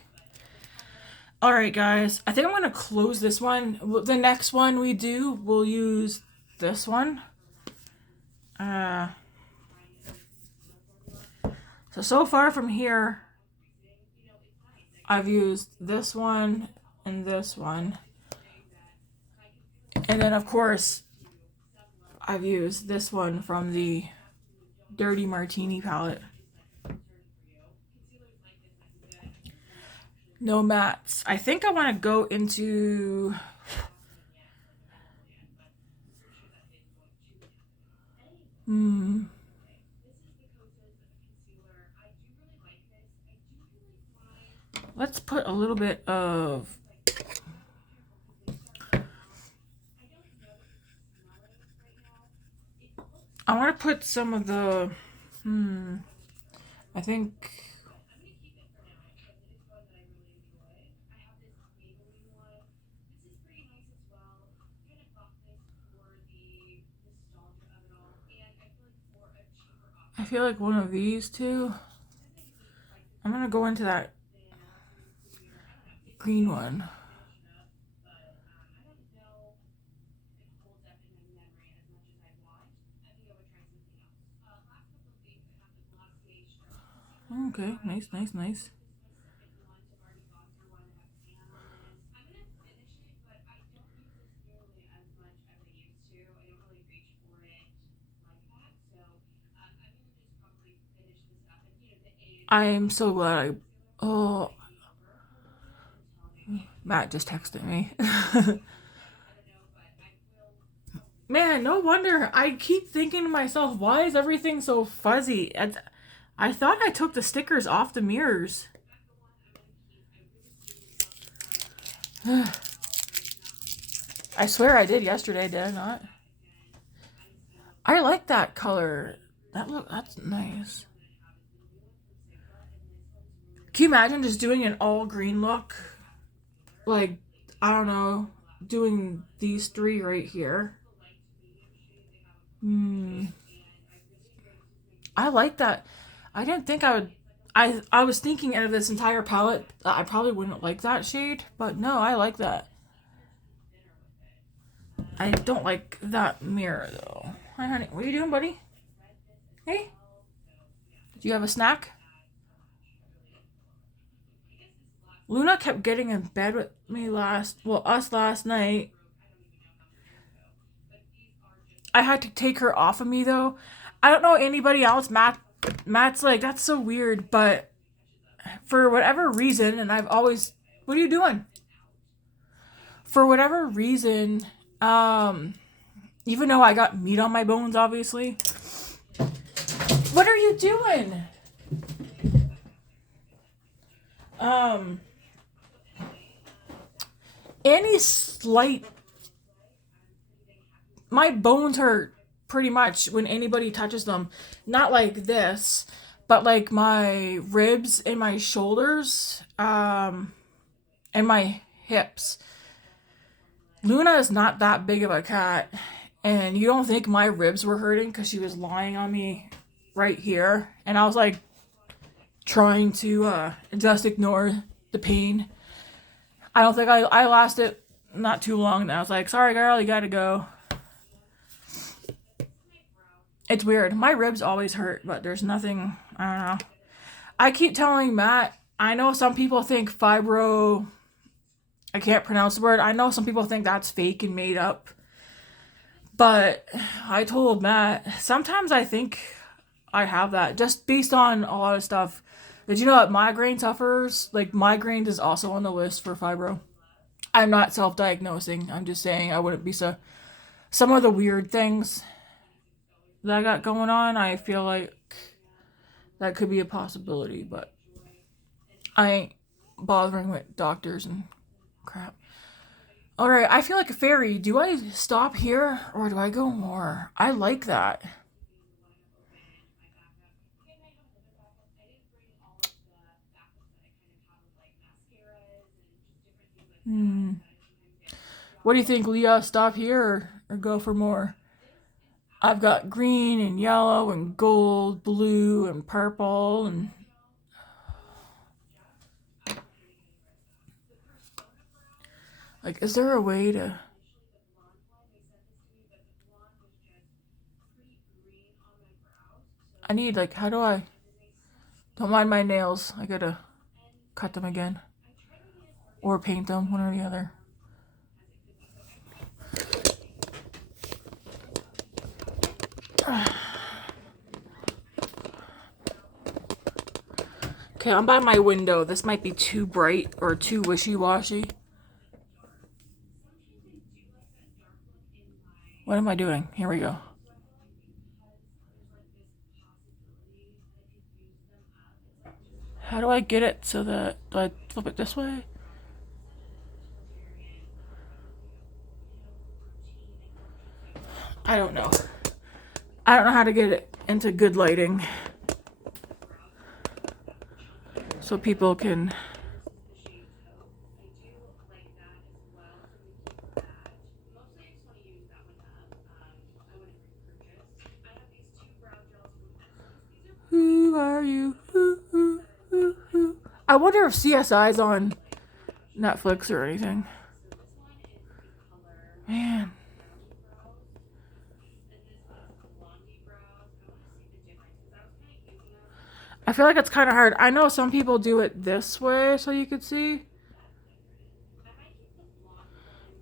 Alright, guys. I think I'm going to close this one. The next one we do, we'll use this one. So far from here, I've used this one and this one. And then, of course, I've used this one from the Dirty Martini palette. No mattes. I think I want to go into... Let's put a little bit of... I want to put some of the... I think... I feel like one of these two. I'm going to go into that green one. Okay, nice, nice, nice. I am so glad oh, Matt just texted me. Man, no wonder. I keep thinking to myself, why is everything so fuzzy? I thought I took the stickers off the mirrors. I swear I did yesterday, did I not? I like that color. That's nice. Can you imagine just doing an all green look? Like, I don't know, doing these three right here. I like that. I didn't think I would. I was thinking out of this entire palette, I probably wouldn't like that shade, but no, I like that. I don't like that mirror though. Hi, honey. What are you doing, buddy? Hey? Do you have a snack? Luna kept getting in bed with me us last night. I had to take her off of me though. I don't know anybody else. Matt's like, that's so weird, but for whatever reason, and I've always, what are you doing? For whatever reason, even though I got meat on my bones, obviously. What are you doing? Um, any slight, my bones hurt pretty much when anybody touches them. Not like this, but like my ribs and my shoulders, and my hips. Luna is not that big of a cat, and you don't think my ribs were hurting because she was lying on me right here, and I was like trying to just ignore the pain. I don't think I lasted not too long. And I was like, sorry, girl, you gotta go. It's weird. My ribs always hurt, but there's nothing, I don't know. I keep telling Matt, I know some people think fibro, I can't pronounce the word. I know some people think that's fake and made up. But I told Matt, sometimes I think I have that just based on a lot of stuff. Did you know that migraine sufferers, like migraine is also on the list for fibro? I'm not self-diagnosing. I'm just saying I wouldn't be so. Some of the weird things that I got going on, I feel like that could be a possibility, but I ain't bothering with doctors and crap. Alright, I feel like a fairy. Do I stop here or do I go more? I like that. Hmm. What do you think, Leah? Stop here or go for more? I've got green and yellow and gold, blue and purple and like, is there a way to? I need like, how do I? Don't mind my nails. I gotta cut them again or paint them, one or the other. Okay, I'm by my window. This might be too bright or too wishy-washy. What am I doing? Here we go. How do I get it so that, do I flip it this way? I don't know. I don't know how to get it into good lighting so people can. Who are you? I wonder if CSI's on Netflix or anything. Man. I feel like it's kind of hard. I know some people do it this way so you could see.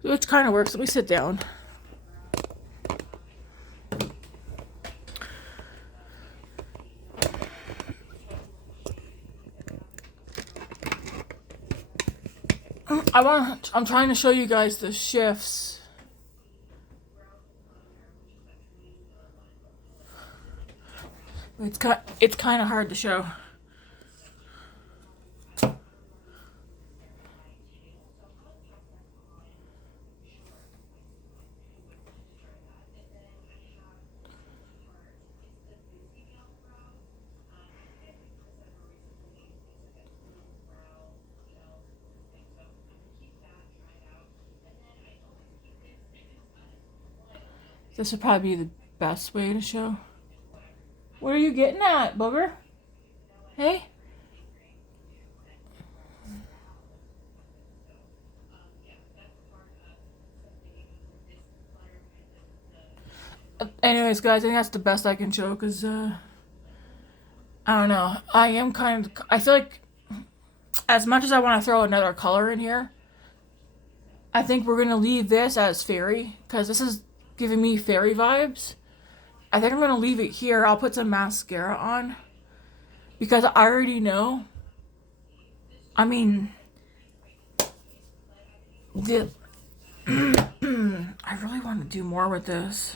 Which kind of works. Let me sit down. I'm trying to show you guys the shifts. It's kind of hard to show. This would probably be the best way to show. What are you getting at, booger? Hey? Anyways, guys, I think that's the best I can show because, I don't know. I feel like as much as I want to throw another color in here, I think we're going to leave this as fairy because this is giving me fairy vibes. I think I'm going to leave it here. I'll put some mascara on because I already know. I mean, the I really want to do more with this.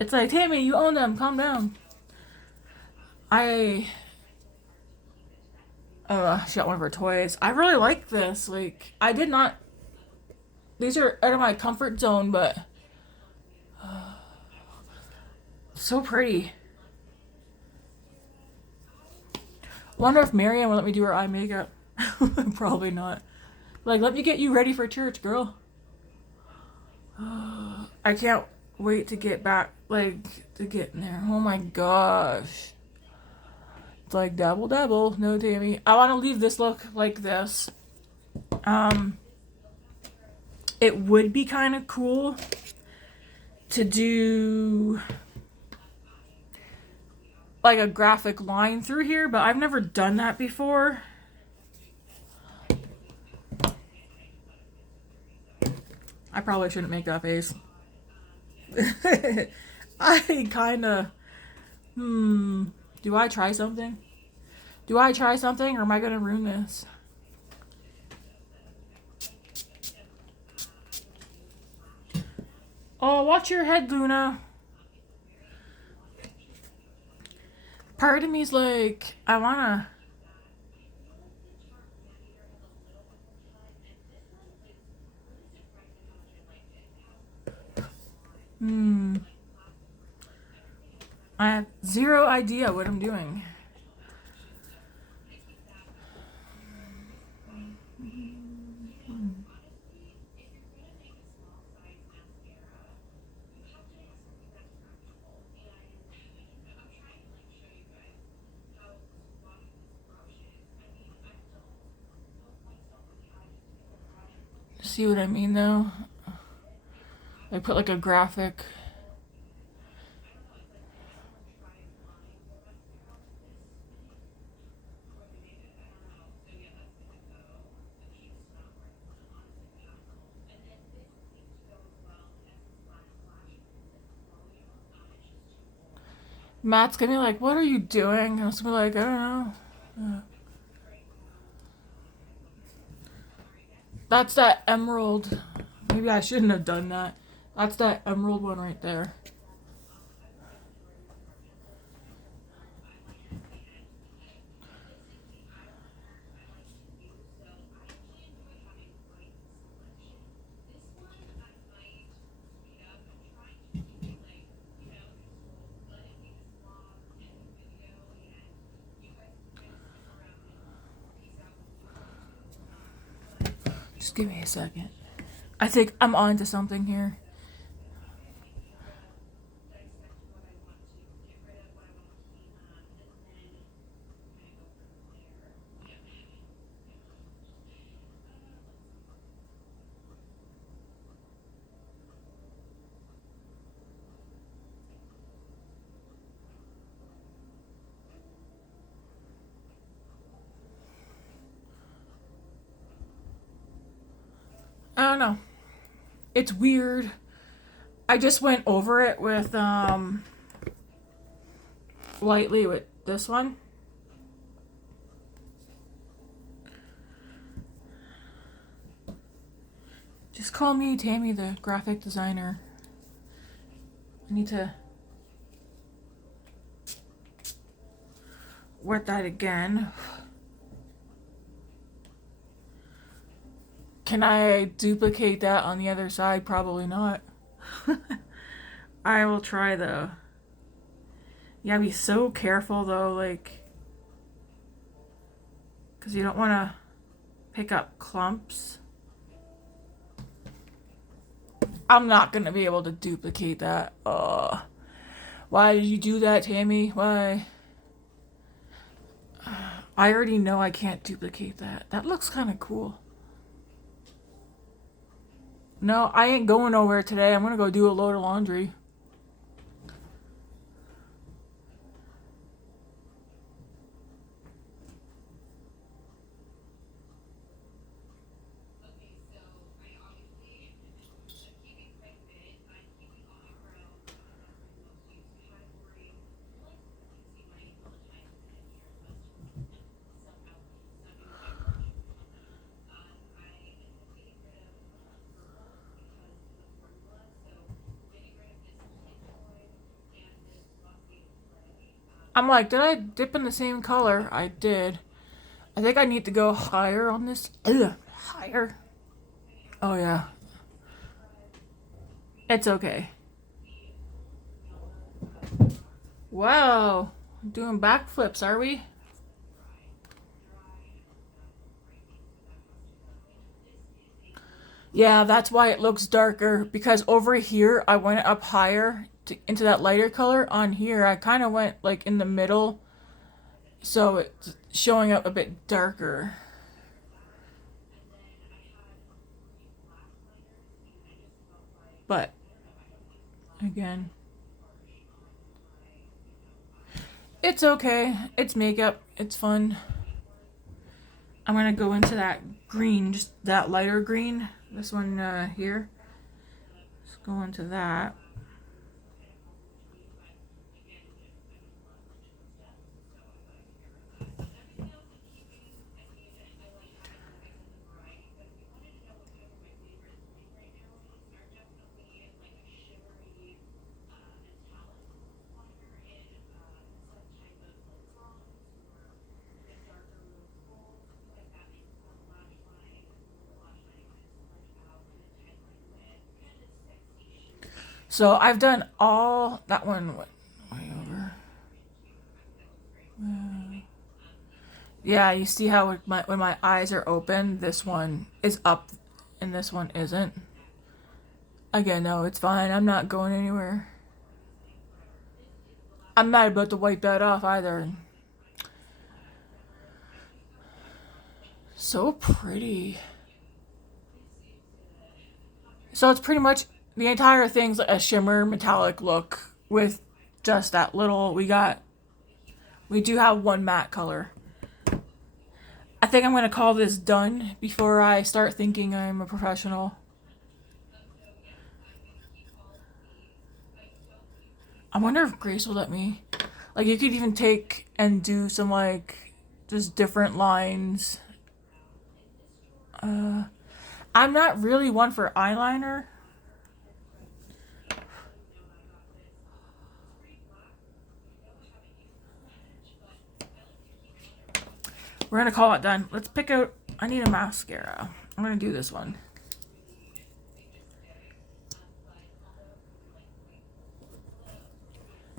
It's like, Tammy, you own them. Calm down. I She got one of her toys. I really like this. Like, I did not. These are out of my comfort zone, but so pretty. Wonder if Marianne will let me do her eye makeup. Probably not. Like, let me get you ready for church, girl. I can't wait to get back, like, to get in there. Oh my gosh. It's like dabble dabble. No, Tammy. I want to leave this look like this. Um, it would be kind of cool to do like a graphic line through here, but I've never done that before. I probably shouldn't make that face. I kind of, do I try something? Do I try something or am I going to ruin this? Oh, watch your head, Luna. Part of me's like, I wanna. I have zero idea what I'm doing. See what I mean though? I put like a graphic. Matt's gonna be like, what are you doing? And I was gonna be like, I don't know. That's that emerald. Maybe I shouldn't have done that. That's that emerald one right there. Just give me a second. I think I'm on to something here. I don't know. It's weird. I just went over it with lightly with this one. Just call me Tammy, the graphic designer. I need to wet that again. Can I duplicate that on the other side? Probably not. I will try though. You gotta be so careful though, like, because you don't want to pick up clumps. I'm not gonna be able to duplicate that. Why did you do that, Tammy? Why? I already know I can't duplicate that. That looks kind of cool. No, I ain't going nowhere today. I'm gonna go do a load of laundry. I'm like, did I dip in the same color? I did. I think I need to go higher on this. Ugh, higher. Oh yeah. It's okay. Wow. Doing backflips, are we? Yeah, that's why it looks darker. Because over here, I went up higher into that lighter color. On here, I kind of went like in the middle. So it's showing up a bit darker. But, again, it's okay. It's makeup. It's fun. I'm gonna go into that green, just that lighter green. This one here. Let's go into that. So I've done all that one way over. Yeah, you see how when my eyes are open, this one is up and this one isn't. Again, no, it's fine. I'm not going anywhere. I'm not about to wipe that off either. So pretty. So it's pretty much the entire thing's like a shimmer metallic look with just that little. We do have one matte color. I think I'm gonna call this done before I start thinking I'm a professional. I wonder if Grace will let me. Like you could even take and do some like just different lines. I'm not really one for eyeliner. We're gonna call it done. Let's pick out. I need a mascara. I'm gonna do this one.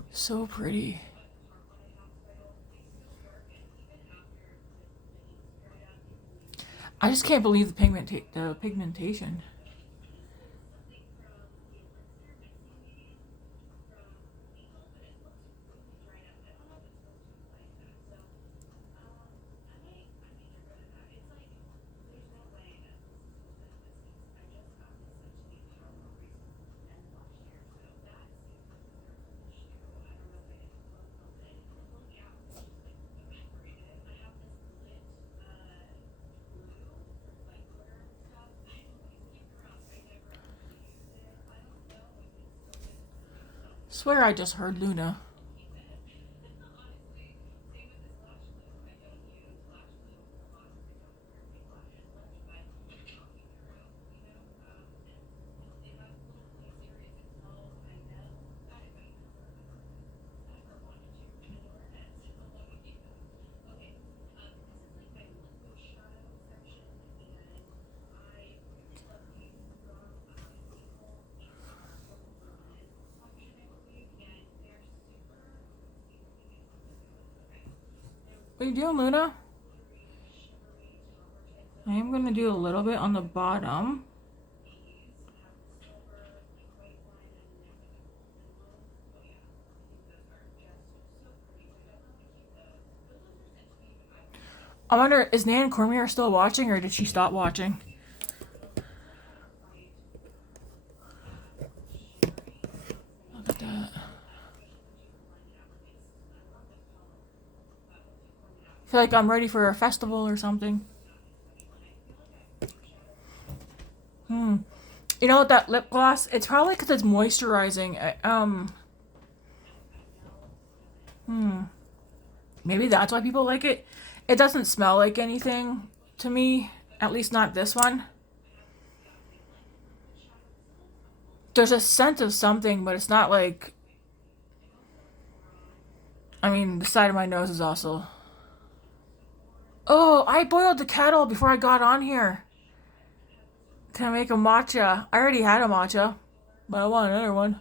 So pretty. I just can't believe the pigmentation. Swear I just heard Luna. What are you doing, Luna? I am going to do a little bit on the bottom. I wonder, is Nan Cormier still watching or did she stop watching? Look at that. I feel like I'm ready for a festival or something. You know what, that lip gloss? It's probably because it's moisturizing. Maybe that's why people like it. It doesn't smell like anything to me. At least not this one. There's a scent of something, but it's not like. I mean, the side of my nose is also. Oh, I boiled the kettle before I got on here to make a matcha. I already had a matcha, but I want another one.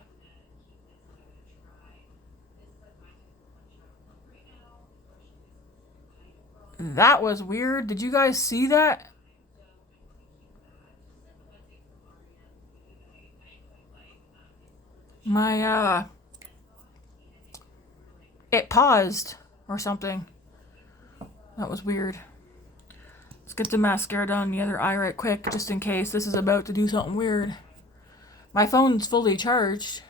That was weird. Did you guys see that? My, it paused or something. That was weird. Let's get the mascara down the other eye right quick, just in case this is about to do something weird. My phone's fully charged.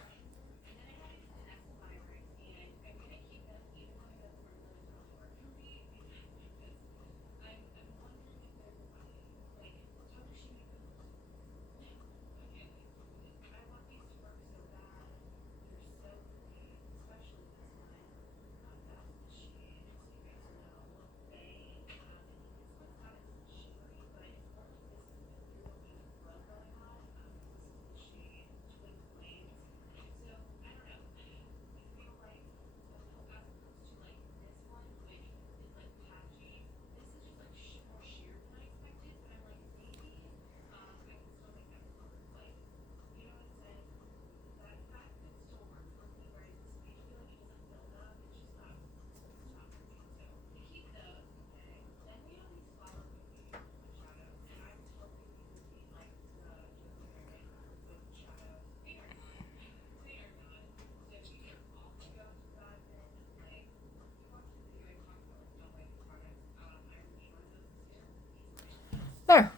There.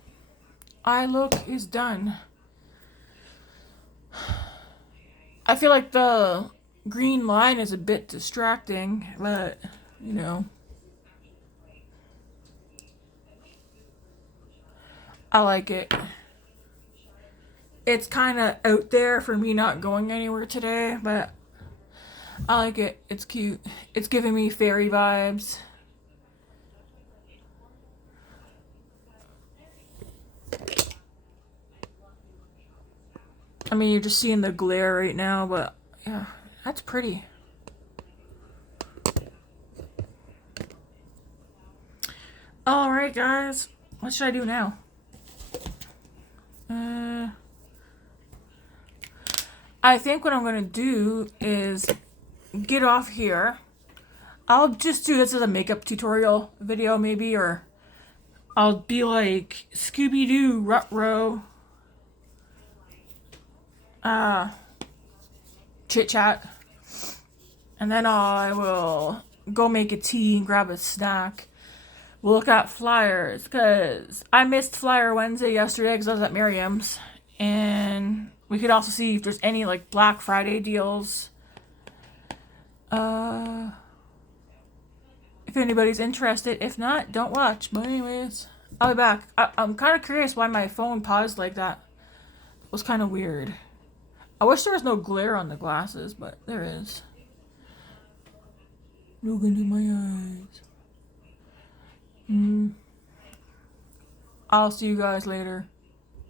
Eye look is done. I feel like the green line is a bit distracting, but, you know, I like it. It's kind of out there for me not going anywhere today, but I like it. It's cute. It's giving me fairy vibes. I mean, you're just seeing the glare right now, but yeah, that's pretty. Alright, guys. What should I do now? I think what I'm going to do is get off here. I'll just do this as a makeup tutorial video, maybe, or I'll be like Scooby-Doo, Rut-Row, chit-chat. And then I will go make a tea and grab a snack. We'll look at flyers, because I missed Flyer Wednesday yesterday because I was at Miriam's. And we could also see if there's any, like, Black Friday deals. If anybody's interested. If not, don't watch. But anyways, I'll be back. I'm kind of curious why my phone paused like that. It was kind of weird. I wish there was no glare on the glasses, but there is. Look into my eyes. I'll see you guys later.